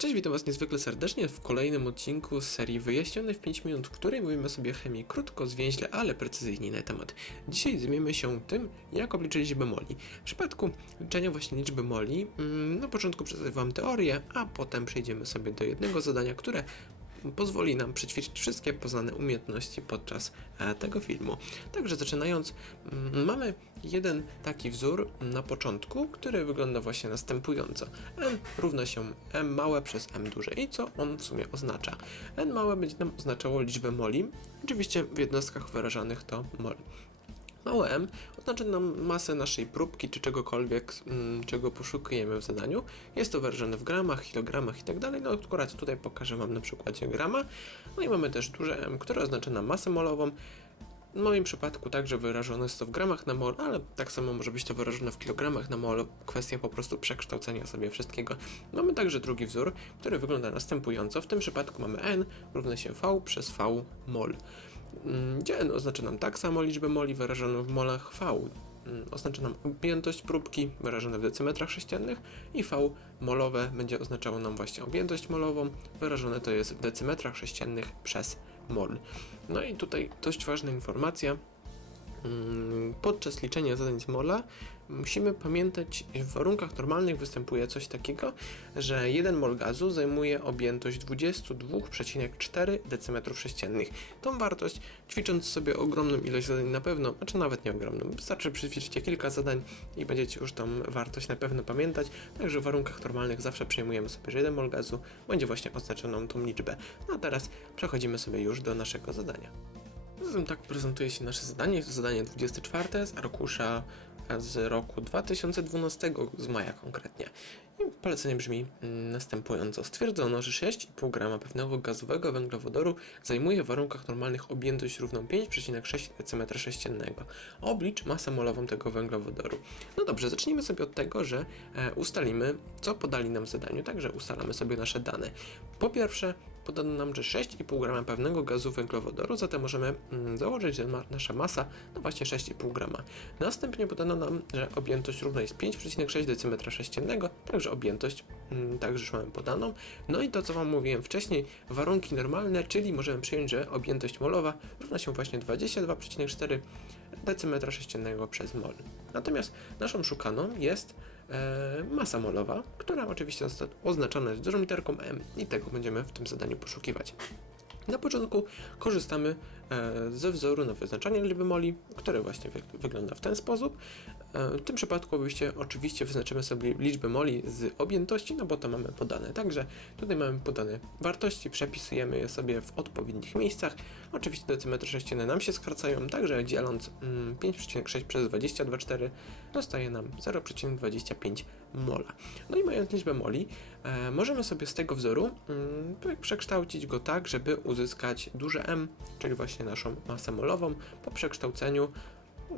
Cześć, witam Was niezwykle serdecznie w kolejnym odcinku serii Wyjaśnione w 5 minut, w której mówimy sobie chemię krótko, zwięźle, ale precyzyjnie na temat. Dzisiaj zajmiemy się tym, jak obliczyć liczbę moli. W przypadku liczenia właśnie liczby moli, mm, na początku przedstawię Wam teorię, a potem przejdziemy sobie do jednego zadania, które pozwoli nam przećwiczyć wszystkie poznane umiejętności podczas e, tego filmu. Także zaczynając, mm, mamy jeden taki wzór na początku, który wygląda właśnie następująco. n równa się m małe przez m duże. I co on w sumie oznacza? n małe będzie nam oznaczało liczbę moli, oczywiście w jednostkach wyrażanych to mol. Małe m oznacza nam masę naszej próbki czy czegokolwiek, mm, czego poszukujemy w zadaniu. Jest to wyrażone w gramach, kilogramach i tak. No akurat tutaj pokażę Wam na przykładzie grama. No i mamy też duże m, które oznacza nam masę molową. W moim przypadku także wyrażone jest to w gramach na mol, ale tak samo może być to wyrażone w kilogramach na mol. Kwestia po prostu przekształcenia sobie wszystkiego. Mamy także drugi wzór, który wygląda następująco. W tym przypadku mamy n równa się v przez v mol. Mm, Gdzie n oznacza nam tak samo liczbę moli wyrażoną w molach v. mm, Oznacza nam objętość próbki wyrażone w decymetrach sześciennych i V molowe będzie oznaczało nam właśnie objętość molową, wyrażone to jest w decymetrach sześciennych przez mol. No i tutaj dość ważna informacja. Mm, Podczas liczenia zadań z mola musimy pamiętać, że w warunkach normalnych występuje coś takiego, że 1 mol gazu zajmuje objętość 22,4 decymetrów sześciennych. Tą wartość, ćwicząc sobie ogromną ilość zadań na pewno, znaczy nawet nie ogromną, wystarczy przećwiczyć kilka zadań i będziecie już tą wartość na pewno pamiętać, także w warunkach normalnych zawsze przyjmujemy sobie, że 1 mol gazu będzie właśnie oznaczał nam tą liczbę. No a teraz przechodzimy sobie już do naszego zadania. Zatem tak prezentuje się nasze zadanie. To zadanie 24 z arkusza z roku 2012, z maja konkretnie. I polecenie brzmi mm, następująco. Stwierdzono, że 6,5 grama pewnego gazowego węglowodoru zajmuje w warunkach normalnych objętość równą 5,6 decymetra sześciennego. Oblicz masę molową tego węglowodoru. No dobrze, zacznijmy sobie od tego, że e, ustalimy, co podali nam w zadaniu, także ustalamy sobie nasze dane. Po pierwsze, podano nam, że 6,5 grama pewnego gazu węglowodoru, zatem możemy mm, założyć, że nasza masa to właśnie 6,5 grama. Następnie podano nam, że objętość równa jest 5,6 decymetra sześciennego, także objętość mm, także już mamy podaną. No i to, co Wam mówiłem wcześniej, warunki normalne, czyli możemy przyjąć, że objętość molowa równa się właśnie 22,4 decymetra sześciennego przez mol. Natomiast naszą szukaną jest e, masa molowa, która oczywiście zosta- oznaczona jest dużą literką m i tego będziemy w tym zadaniu poszukiwać. Na początku korzystamy e, ze wzoru na wyznaczanie liczby moli, który właśnie wy, wygląda w ten sposób. E, w tym przypadku oczywiście, oczywiście wyznaczymy sobie liczbę moli z objętości, no bo to mamy podane. Także tutaj mamy podane wartości, przepisujemy je sobie w odpowiednich miejscach. Oczywiście decymetry sześcienne nam się skracają, także dzieląc mm, 5,6 przez 22,4 dostaje nam 0,25 mola. No i mając liczbę moli, e, możemy sobie z tego wzoru mm, przekształcić go tak, żeby uzyskać duże M, czyli właśnie naszą masę molową po przekształceniu.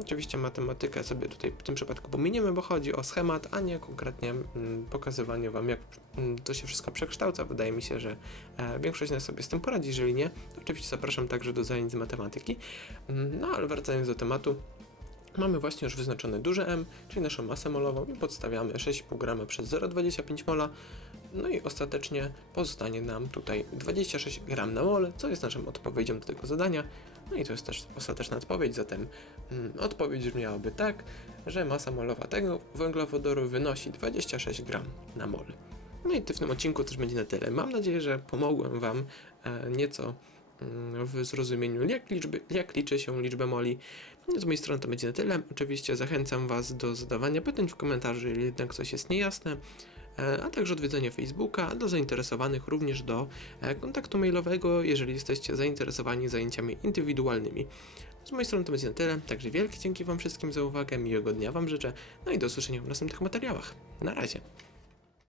Oczywiście matematykę sobie tutaj w tym przypadku pominiemy, bo chodzi o schemat, a nie konkretnie mm, pokazywanie Wam, jak mm, to się wszystko przekształca. Wydaje mi się, że e, większość nas sobie z tym poradzi. Jeżeli nie, to oczywiście zapraszam także do zajęć z matematyki. Mm, No ale wracając do tematu, Mamy właśnie już wyznaczone duże M, czyli naszą masę molową i podstawiamy 6,5 grama przez 0,25 mola. No i ostatecznie pozostanie nam tutaj 26 gram na mol, co jest naszą odpowiedzią do tego zadania. No i to jest też ostateczna odpowiedź, zatem mm, odpowiedź brzmiałaby tak, że masa molowa tego węglowodoru wynosi 26 gram na mol. No i w tym odcinku też będzie na tyle. Mam nadzieję, że pomogłem Wam e, nieco w zrozumieniu, jak, liczby, jak liczy się liczbę moli. Z mojej strony to będzie na tyle. Oczywiście zachęcam Was do zadawania pytań w komentarzu, jeżeli jednak coś jest niejasne, e, a także odwiedzenia Facebooka, a zainteresowanych również do e, kontaktu mailowego, jeżeli jesteście zainteresowani zajęciami indywidualnymi. Z mojej strony to będzie na tyle, także wielkie dzięki Wam wszystkim za uwagę, miłego dnia Wam życzę, no i do usłyszenia w następnych materiałach. Na razie.